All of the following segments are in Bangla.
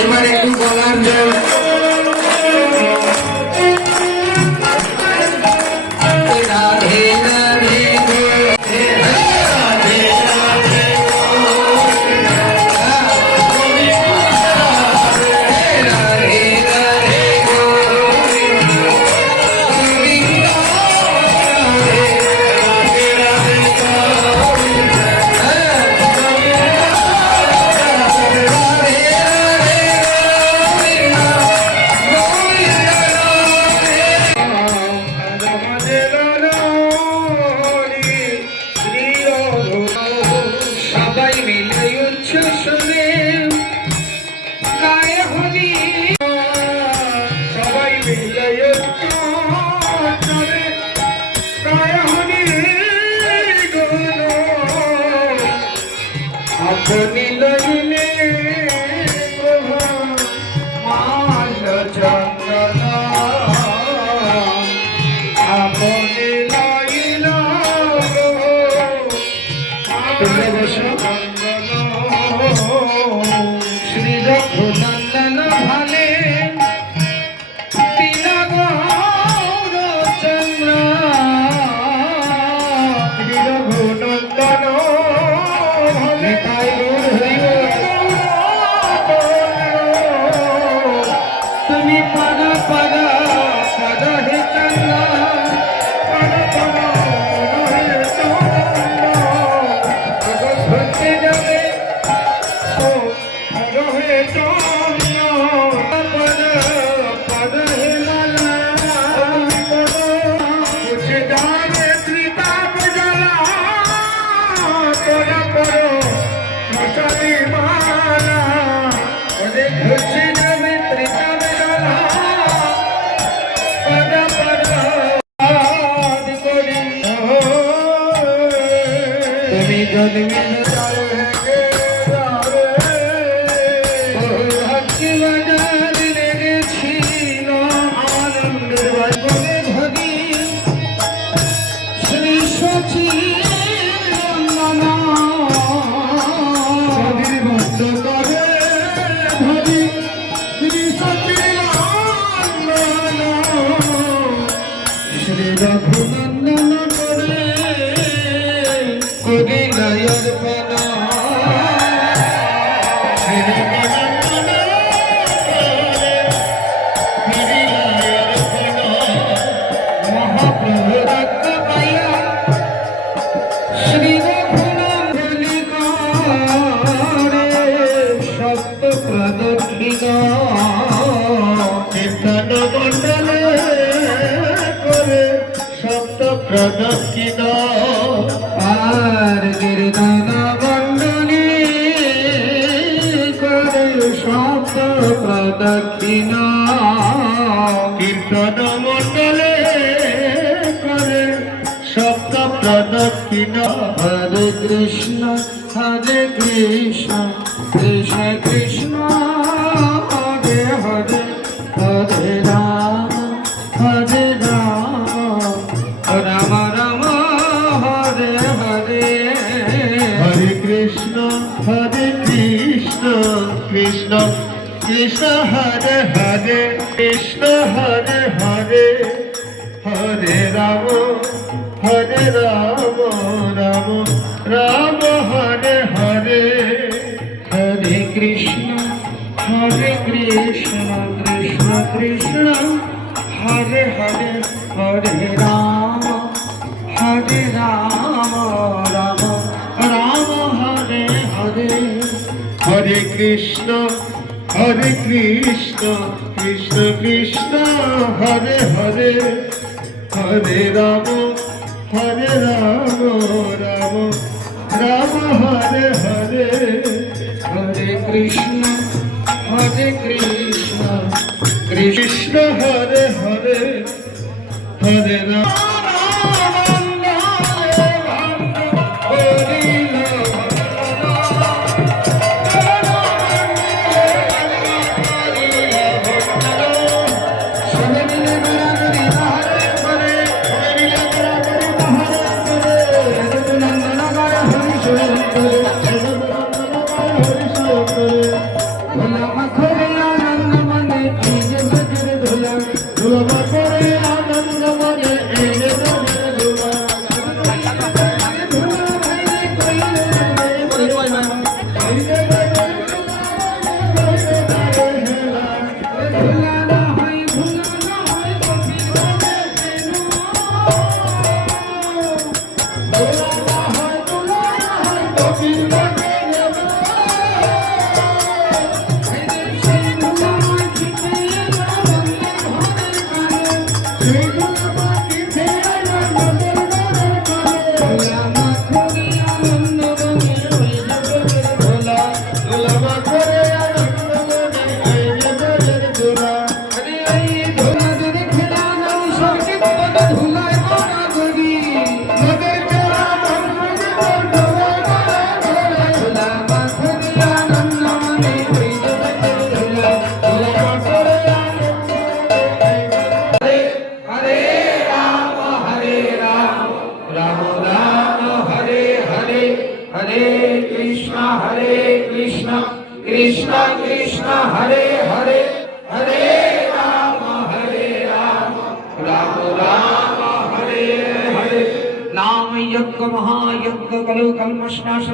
এবার একটু গলার জল রাধে রাধে আপনি লইলে মাল চন্দন আপনি লইল শ্রী রঘুনন্দন ভালে বিনা গৌর চন্দ্র শ্রী রঘুনন্দন তুমি পদ পদ পদ হে চন্দ্র পদ পদ হে চন্দ্র ঘুরতে যাবে ও পদ হে চন্দ্র পদ পদ হে লালা পদ উঠে যাবে ত্রিতাপ জলা তোরা করো মশালি মালা ওরে ঘুরছে যাবে ত্রিতাপ জলা পদ পদ করি তুমি জন্মিন তারে ভক্তি বাজার লেগেছিল আনন্দের বাজে ভগি শ্রী সচী শ্রী রঘুনন্দন করে করিলাই অর্পণ শ্রী রঘুনন্দন করিলাই অর্পণ মহাপ্রভু রক্ত পাইয়া শ্রী রঘুনন্দন করে সপ্ত প্রদক্ষিণ কীর্তন মণ্ডলে করে সপ্ত প্রদক্ষিণ আর কীর্তন মণ্ডলী করে সপ্ত প্রদক্ষিণ কীর্তন মণ্ডলে করে সপ্ত প্রদক্ষিণ হরে কৃষ্ণ কৃষ্ণ কৃষ্ণ হরে হরে হরে রাম রাম রাম হরে হরে হরে কৃষ্ণ কৃষ্ণ কৃষ্ণ হরে হরে কৃষ্ণ হরে হরে হরে রাম রাম রাম হরে হরে হরে কৃষ্ণ কৃষ্ণ কৃষ্ণ হরে হরে হরে রাম রাম রাম হরে হরে হরে কৃষ্ণ কৃষ্ণ কৃষ্ণ হরে হরে হরে রাম রাম হরে হরে হরে কৃষ্ণ কৃষ্ণ হরে হরে হরে রাম কৃষ্ণ কৃষ্ণ হরে হরে হরে রাম রাম রাম হরে হরে नाम यज्ञ महायज्ञ कलु कल्मषनाश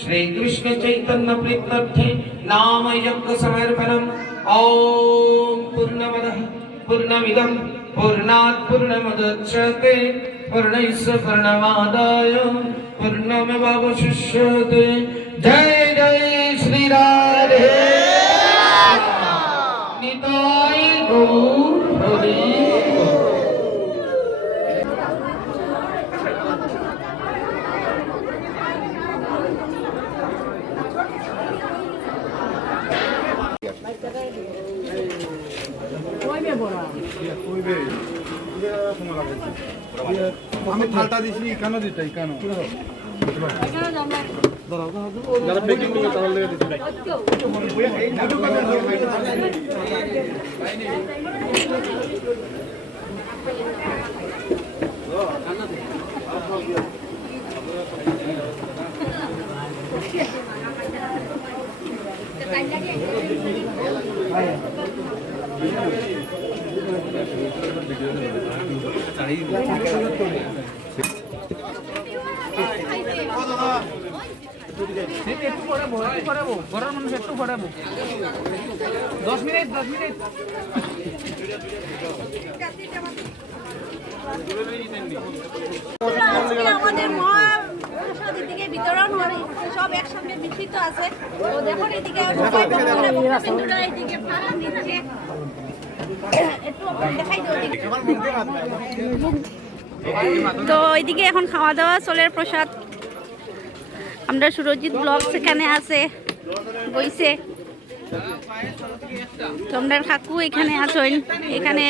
श्री कृष्ण चैतन्य प्रीत्यर्थे नाम यज्ञ समर्पणम ओम पूर्णमदः पूर्णमिदं पूर्णात् पूर्णमुदच्यते पूर्णस्य पूर्णमादाय पूर्णमेवावशिष्यते जय जय श्री राधे निताय गौर हरि আমি থালটা দিছি কেন দিতাই কেন যারা পেকিং করবে তাহলে ঘরের মানুষ একটু ফটাবো 10 মিনিট আমাদের মহাপ্রসাদ এদিকে বিতরণ হয় সব একসঙ্গে মিশ্রিত আছে তো দেখুন এদিকে সবাই ভক্তবৃন্দরা এদিকে প্রাণ দিচ্ছে একটু দেখাই দাও তো এইদিকে এখন খাওয়া দাওয়া চলের প্রসাদ আমরা সুরজিৎ ব্লগস এখানে আছে বইছে তোমরা কাকু এখানে আছেন এখানে